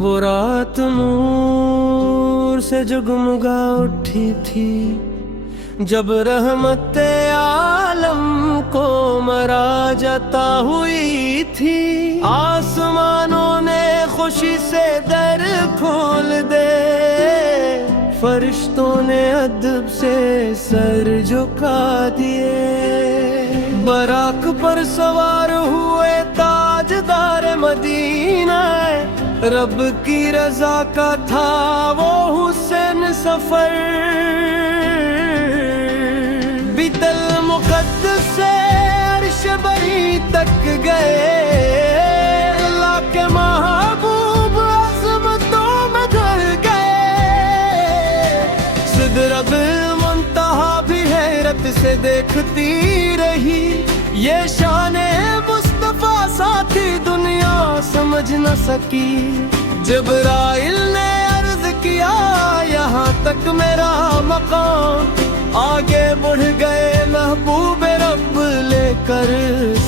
وہ رات نور سے جگمگا اٹھی تھی جب رحمت عالم کو مراجعتا ہوئی تھی، آسمانوں نے خوشی سے در کھول دے، فرشتوں نے ادب سے سر جھکا دیے، براق پر سوار ہوئے تاجدار مدینہ، رب کی رضا کا تھا وہ حسین سفر، بیت المقدس سے عرش بری تک گئے، اللہ کے محبوب عظمتوں میں گھر گئے، سدرۃ المنتہا بھی حیرت سے دیکھتی رہی، یہ شان مصطفیٰ ساتھی دنیا سمجھ نہ سکی، جبرائیل نے عرض کیا یہاں تک میرا مقام، آگے بڑھ گئے محبوب رب لے کر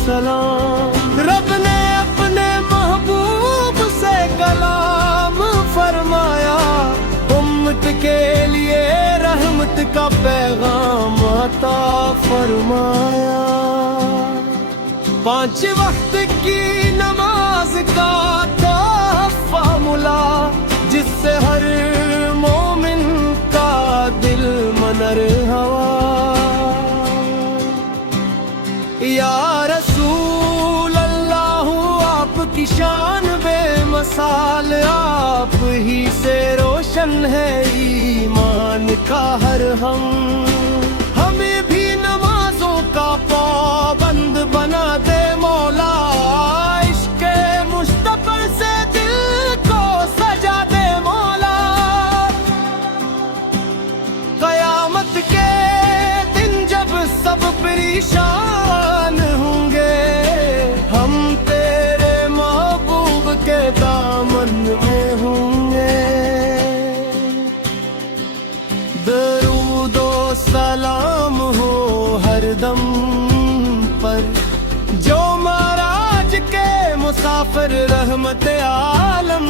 سلام، رب نے اپنے محبوب سے کلام فرمایا، امت کے لیے رحمت کا پیغام عطا فرمایا، 5 وقت کی نماز کا فارمولا جس سے ہر مومن کا دل منر ہوا، یا رسول اللہ آپ کی شان بے مثال، آپ ہی سے روشن ہے ایمان کا ہر ہم، ہمیں بھی نمازوں کا پابند بنا دے مولا، عشق مصطفی سے دل کو سجا دے مولا، قیامت کے دن جب سب پریشان ہوں گے، ہم تیرے محبوب کے دامن میں ہوں گے، درود و سلام ہو ہر دم پر جو معراج کے مسافر رحمت عالم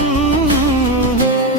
ہے۔